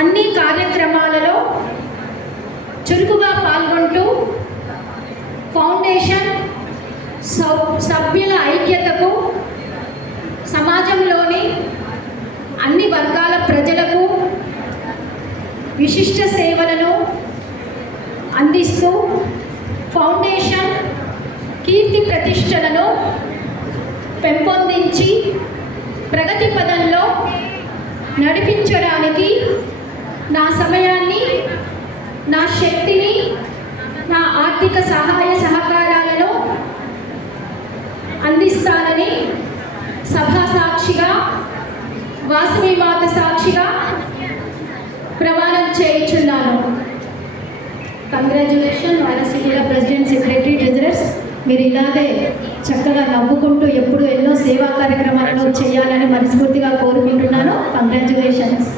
అన్ని కార్యక్రమాలలో చురుకుగా పాల్గొంటూ ఫౌండేషన్ సభ్యుల ఐక్యతకు, సమాజంలోని అన్ని వర్గాల ప్రజలకు విశిష్ట సేవలను అందిస్తూ ఫౌండేషన్ కీర్తి ప్రతిష్టలను పెంపొందించి ప్రగతి పదంలో నడిపించడానికి నా సమయాన్ని, నా శక్తిని, నా ఆర్థిక సహాయ సహకారాలను అందిస్తానని సభా సాక్షిగా, వాసవి మాత సాక్షిగా ప్రమాణం చేయించున్నాను. కంగ్రాచ్యులేషన్ వారసిటీల ప్రెసిడెంట్, సెక్రటరీ, ట్రెజరర్స్. మీరు ఇలాగే చక్కగా నవ్వుకుంటూ ఎప్పుడు ఎన్నో సేవా కార్యక్రమాలను చేయాలని మనస్ఫూర్తిగా కోరుకుంటున్నాను. కంగ్రాచ్యులేషన్స్.